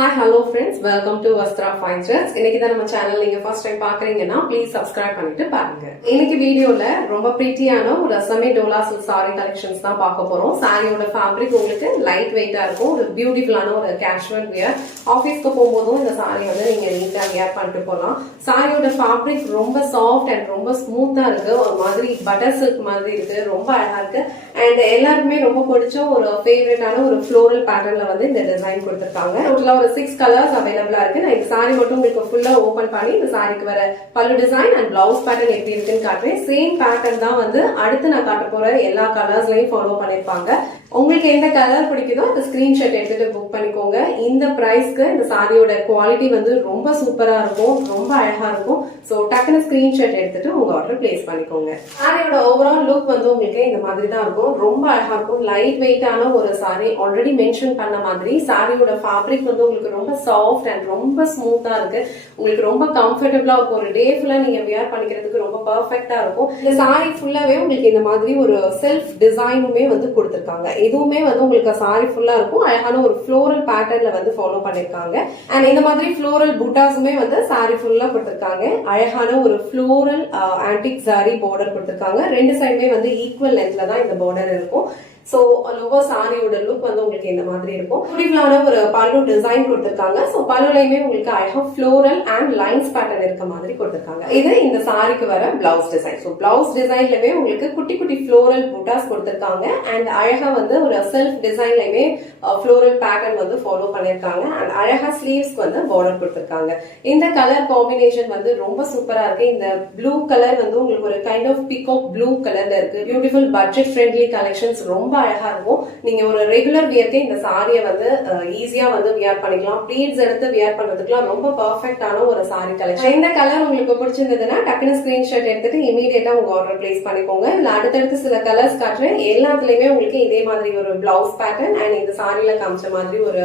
Hi, hello friends. Welcome to Vastra Fine Threads. இன்னைக்கு தான் நம்ம சேனல் நீங்க ஃபர்ஸ்ட் டைம் பாக்குறீங்கன்னா ப்ளீஸ் சப்ஸ்கிரைப் பண்ணிட்டு பாருங்க. இன்னைக்கு வீடியோல ரொம்ப பிரிட்டியான ஒரு semi dola silk sorry collections தான் பார்க்க போறோம். சாரியோட ஃபேப்ரிக் உங்களுக்கு லைட் வெயிட்டா இருக்கும். ஒரு பியூட்டிஃபுல்லான ஒரு கேஷுவல் வியர். ஆபீஸ்க்கு போகும்போதும் இந்த சாரி வந்து நீங்க நீட்டா வியர் பண்ணிட்டு போகலாம். சாரியோட ஃபேப்ரிக் ரொம்ப சாஃப்ட் அண்ட் ரொம்ப ஸ்மூத்தா இருக்கு. ஒரு மாதிரி பட்டர் சில்க் மாதிரி இருக்கு. ரொம்ப அழகா இருக்கு. அண்ட் எல்லாருக்குமே ரொம்ப பிடிச்ச ஒரு ஃபேவரட்டான ஒரு ஃப்ளோரல் பேட்டர்ன்ல வந்து இந்த டிசைன் கொடுத்திருக்காங்க. டோட்டலா ஒரு 6 கலர்ஸ் அவைலபிளா இருக்கு. நான் இந்த சாரி மட்டும் உங்களுக்கு ஃபுல்லா ஓபன் பண்ணி இந்த சாரிக்கு வர பல்லு டிசைன் அண்ட் பிளவுஸ் பேட்டர்ன் எப்படி இருக்குன்னு காட்டுறேன். சேம் பேட்டர்ன் தான் வந்து அடுத்து நான் காட்ட போற எல்லா கலர்ஸ்லயும் ஃபாலோ பண்ணிருப்பாங்க. உங்களுக்கு எந்த கலர் பிடிக்குதோ அந்த ஸ்கிரீன்ஷாட் எடுத்துட்டு புக் பண்ணிக்கோங்க. இந்த பிரைஸ்க்கு இந்த சாரியோட குவாலிட்டி வந்து ரொம்ப சூப்பரா இருக்கும், ரொம்ப அழகா இருக்கும். சோ டக்குனு ஸ்கிரீன்ஷாட் எடுத்துட்டு உங்க ஆர்டர் பிளேஸ் பண்ணிக்கோங்க. சாரியோட ஓவரால் லுக் வந்து உங்களுக்கு இந்த மாதிரி தான் இருக்கும். ரொம்ப அழகா இருக்கும். லைட் வெயிட்டான ஒரு சாரி. ஆல்ரெடி மென்ஷன் பண்ண மாதிரி சாரியோட ஃபேப்ரிக் வந்து உங்களுக்கு ரொம்ப சாஃப்ட் அண்ட் ரொம்ப ஸ்மூத்தா இருக்கு. உங்களுக்கு ரொம்ப கம்ஃபர்டபுளா இருக்கும். ஒரு டே ஃபுல்லா நீங்க வியர் பண்ணிக்கிறதுக்கு ரொம்ப பர்ஃபெக்டா இருக்கும். இந்த சாரி ஃபுல்லாவே உங்களுக்கு இந்த மாதிரி ஒரு செல்ஃப் டிசைனுமே வந்து கொடுத்திருக்காங்க. இதுவுமே வந்து உங்களுக்கு சாரி ஃபுல்லா இருக்கும். அழகான ஒரு ஃப்ளோரல் பேட்டர்ன்ல வந்து ஃபாலோ பண்ணிருக்காங்க. அண்ட் இந்த மாதிரி ஃப்ளோரல் புட்டாஸுமே வந்து சாரி ஃபுல்லா கொடுத்திருக்காங்க. அழகான ஒரு ஃப்ளோரல் ஆன்டிக் சாரி பார்டர் கொடுத்திருக்காங்க. ரெண்டு சைடுமே வந்து ஈக்குவல் லென்த்ல தான் இந்த பார்டர் இருக்கும். சோ லோவர் சாரியோட லுக் வந்து உங்களுக்கு இந்த மாதிரி இருக்கும். பியூட்டிஃபுல்லான ஒரு பல்லு டிசைன் கொடுத்திருக்காங்க. சோ பல்லுலயுமே உங்களுக்கு அழகா ஃப்ளோரல் அண்ட் லைன்ஸ் பேட்டர்ன் இருக்க மாதிரி கொடுத்திருக்காங்க. இது இந்த சாரிக்கு வர பிளவுஸ் டிசைன். சோ பிளவுஸ் டிசைன்லயுமே உங்களுக்கு குட்டி குட்டி ஃப்ளோரல் புட்டாஸ் கொடுத்திருக்காங்க. அண்ட் அழகா வந்து ஒரு செல்ஃப் டிசைன்லயுமே ஃப்ளோரல் பேட்டர்ன் வந்து ஃபாலோ பண்ணிருக்காங்க. அண்ட் அழகா ஸ்லீவ்ஸ்க்கு வந்து பார்டர் கொடுத்திருக்காங்க. இந்த கலர் காம்பினேஷன் வந்து ரொம்ப சூப்பரா இருக்கு. இந்த ப்ளூ கலர் வந்து உங்களுக்கு ஒரு கைண்ட் ஆஃப் பீகாக் ப்ளூ கலர்ல இருக்கு. Beautiful budget friendly collections. ரொம்ப அழகா இருக்கும். நீங்க ஒரு ரெகுலர் வியர்க்கே இந்த சாரியை வந்து ஈஸியா வந்து வியர் பண்ணிக்கலாம். ப்ளீட்ஸ் எடுத்து வியர் பண்றதுக்குலாம் ரொம்ப பர்ஃபெக்டான ஒரு சாரி கலெக்ஷன். இந்த கலர் உங்களுக்கு பிடிச்சிருந்ததுன்னா டக்குனு ஸ்கிரீன்ஷாட் எடுத்துட்டு இமீடியட்டா உங்க ஆர்டர் பிளேஸ் பண்ணிக்கோங்க. இல்ல அடுத்தடுத்து சில கலர்ஸ் காட்டுறேன். எல்லாத்துலயுமே உங்களுக்கு இதே மாதிரி ஒரு பிளவுஸ் பேட்டர்ன் அண்ட் இந்த சாரியில காமிச்ச மாதிரி ஒரு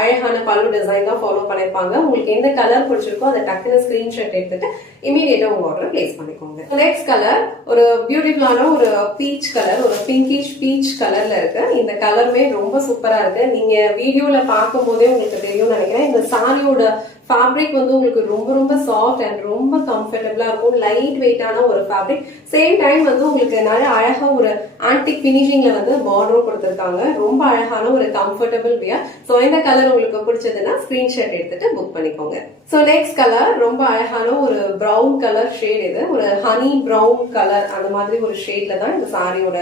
அழகான பல்லு டிசைன் தான் ஃபாலோ பண்ணிருப்பாங்க. உங்களுக்கு எந்த கலர் பிடிச்சிருக்கோ அதை டக்குனு ஸ்கிரீன்ஷாட் எடுத்துட்டு இமீடியட்டா உங்க ஆர்டர் பிளேஸ் பண்ணிக்கோங்க. நெக்ஸ்ட் கலர் ஒரு பியூட்டிஃபுல்லான ஒரு பீச் கலர், ஒரு பிங்கிஷ் பீச் கலர்ல இருக்கு. இந்த கலருமே ரொம்ப சூப்பரா இருக்கு. நீங்க வீடியோல பார்க்கும் போதே உங்களுக்கு தெரியும் நினைக்கிறேன். இந்த சாரியோட ஃபேப்ரிக் வந்து உங்களுக்கு ரொம்ப ரொம்ப சாஃப்ட் அண்ட் ரொம்ப கம்ஃபர்டபுளா இருக்கும். லைட் வெயிட்டான ஒரு ஃபேப்ரிக். சேம் டைம் வந்து உங்களுக்கு நிறைய அழகா ஒரு ஆன்டிக் பினிஷிங்ல வந்து பார்டரும் கொடுத்திருக்காங்க. ரொம்ப அழகான ஒரு கம்ஃபர்டபுள் வியர். சோ இந்த கலர் உங்களுக்கு பிடிச்சதுன்னா ஸ்கிரீன்ஷாட் எடுத்துட்டு புக் பண்ணிக்கோங்க. சோ நெக்ஸ்ட் கலர் ரொம்ப அழகான ஒரு பிரவுன் கலர் ஷேட். இது ஒரு ஹனி பிரவுன் கலர் அந்த மாதிரி ஒரு ஷேட்ல தான் இந்த சாரியோட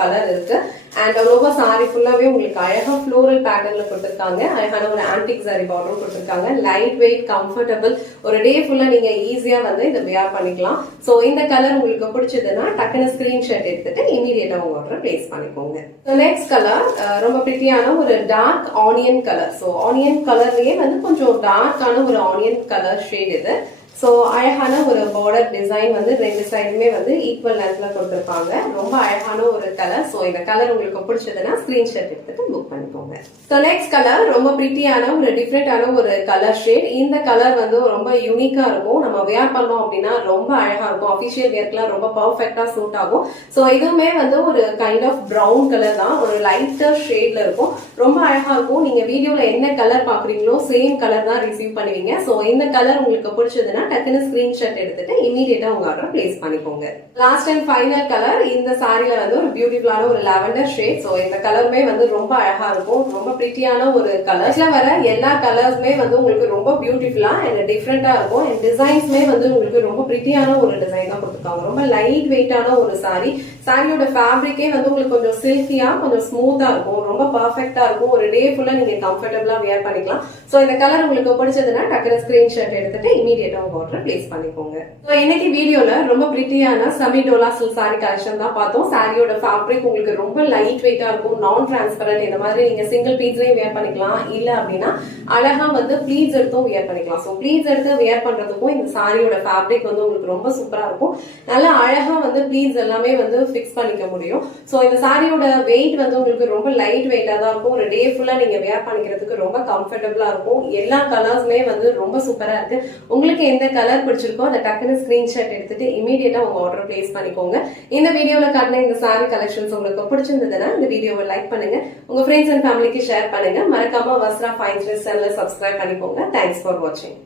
கலர் இருக்கு. அண்ட் ஓவர் சாரி ஃபுல்லாவே உங்களுக்கு அழகா ஃப்ளோரல் பேட்டர்ன்ல கொடுத்திருக்காங்க. அழகான ஒரு ஆன்டிக் சாரி பார்டரும் கொடுத்திருக்காங்க. Light weight, comfortable. ஒரு டே ஃபுல்லா நீங்க ஈஸியா வந்து இதை வியர் பண்ணிக்கலாம். சோ இந்த கலர் உங்களுக்கு பிடிச்சதுன்னா டக்குனு ஸ்கிரீன்ஷாட் எடுத்துட்டு இமீடியட்டா உங்க ஆர்டர் பிளேஸ் பண்ணிக்கோங்க. நெக்ஸ்ட் கலர் ரொம்ப பிரிட்டியான ஒரு dark onion colour. So onion கலர்லயே வந்து கொஞ்சம் டார்க்கான ஒரு ஆனியன் கலர் ஷேட் இது. சோ அழகான ஒரு பார்டர் டிசைன் வந்து ரெண்டு சைடுமே வந்து ஈக்குவல் லென்த்ல கொடுத்திருப்பாங்க. ரொம்ப அழகான ஒரு கலர். சோ இந்த கலர் உங்களுக்கு பிடிச்சதுன்னா ஸ்கிரீன்ஷாட் எடுத்துட்டு புக் பண்ணிக்கோங்க. சோ நெக்ஸ்ட் கலர் ரொம்ப பிரிட்டியான ஒரு டிஃப்ரெண்டான ஒரு கலர் ஷேட். இந்த கலர் வந்து ரொம்ப யூனிக்கா இருக்கும். நம்ம வியர் பண்ணோம் அப்படின்னா ரொம்ப அழகா இருக்கும். அபிஷியல் வியர்க்குலாம் ரொம்ப பர்ஃபெக்டா சூட் ஆகும். சோ இதுவுமே வந்து ஒரு கைண்ட் ஆஃப் பிரவுன் கலர் தான். ஒரு லைட்டர் ஷேட்ல இருக்கும். ரொம்ப அழகா இருக்கும். நீங்க வீடியோல என்ன கலர் பாக்குறீங்களோ சேம் கலர் தான் ரிசீவ் பண்ணுவீங்க. சோ இந்த கலர் உங்களுக்கு பிடிச்சதுன்னா டக்குனு ஸ்கிரீன்ஷாட் எடுத்துட்டு இமீடியட்டா உங்க ஆர்டர் பிளேஸ் பண்ணிக்கோங்க. லாஸ்ட் அண்ட் ஃபைனல் கலர் இந்த சாரில வந்து ஒரு பியூட்டிஃபுல்லான ஒரு லாவெண்டர் ஷேட். சோ இந்த கலருமே வந்து ரொம்ப அழகா இருக்கும். ரொம்ப பிரிட்டியான ஒரு கலர். இதுல வர எல்லா கலர்ஸ்மே வந்து உங்களுக்கு ரொம்ப பியூட்டிஃபுல்லா அண்ட் டிஃப்ரெண்டா இருக்கும். அண்ட் டிசைன்ஸ்மே வந்து உங்களுக்கு ரொம்ப பிரிட்டியான ஒரு டிசைன் தான் கொடுத்திருக்காங்க. ரொம்ப லைட் வெயிட்டான ஒரு சாரி. சாரியோட ஃபேப்ரிக்கே வந்து உங்களுக்கு கொஞ்சம் சில்கியா கொஞ்சம் ஸ்மூத்தா இருக்கும். ரொம்ப பர்ஃபெக்டா இருக்கும். ஒரு டே ஃபுல்லா நீங்க கம்ஃபர்டபுளா வியர் பண்ணிக்கலாம். சோ இந்த கலர் உங்களுக்கு பிடிச்சதுன்னா டக்குனு ஸ்கிரீன்ஷாட் எடுத்துட்டு இமீடியட்டா உங்க ஆர்டர் பிளேஸ் பண்ணிக்கோங்க. சோ இன்னைக்கு வீடியோல ரொம்ப பிரிட்டியான semi dola silk sari collection தான் பார்த்தோம். சாரியோட ஃபேப்ரிக் உங்களுக்கு ரொம்ப லைட் வெயிட்டா இருக்கும். நான் டிரான்ஸ்பரண்ட். இந்த மாதிரி நீங்க சிங்கிள் பீஸ்லயும் வியர் பண்ணிக்கலாம். இல்ல அப்படின்னா அழகா வந்து ப்ளீட்ஸ் எடுத்தும் வியர் பண்ணிக்கலாம். சோ ப்ளீட்ஸ் எடுத்து வியர் பண்றதுக்கும் இந்த சாரியோட ஃபேப்ரிக் வந்து உங்களுக்கு ரொம்ப சூப்பரா இருக்கும். நல்லா அழகா வந்து ப்ளீட்ஸ் எல்லாமே வந்து ஃபிக்ஸ் பண்ணிக்க முடியும். சோ இந்த சாரியோட வெயிட் வந்து உங்களுக்கு ரொம்ப லைட் வெயிட்டா தான் இருக்கும். ஒரு டே ஃபுல்லா நீங்க வேர் பண்ணிக்கிறதுக்கு ரொம்ப கம்ஃபர்டபுளா இருக்கும். எல்லா கலர்ஸ்மே வந்து ரொம்ப சூப்பரா இருக்கு. உங்களுக்கு எந்த கலர் பிடிச்சிருக்கோ அதை டக்குன்னு ஸ்கிரீன்ஷாட் எடுத்துட்டு இமீடியட்டா உங்க ஆர்டர் பிளேஸ் பண்ணிக்கோங்க. இந்த வீடியோல காட்டின இந்த சாரி கலெக்ஷன்ஸ் உங்களுக்கு பிடிச்சிருந்ததுன்னா இந்த வீடியோவை லைக் பண்ணுங்க, உங்க ஃப்ரெண்ட்ஸ் அண்ட் ஃபேமிலிக்கு ஷேர் பண்ணுங்க. மறக்காம வஸ்த்ரா ஃபைன் த்ரெட்ஸ் சேனலை சப்ஸ்கிரைப் பண்ணிக்கோங்க. தேங்க்ஸ் ஃபார் வாட்சிங்.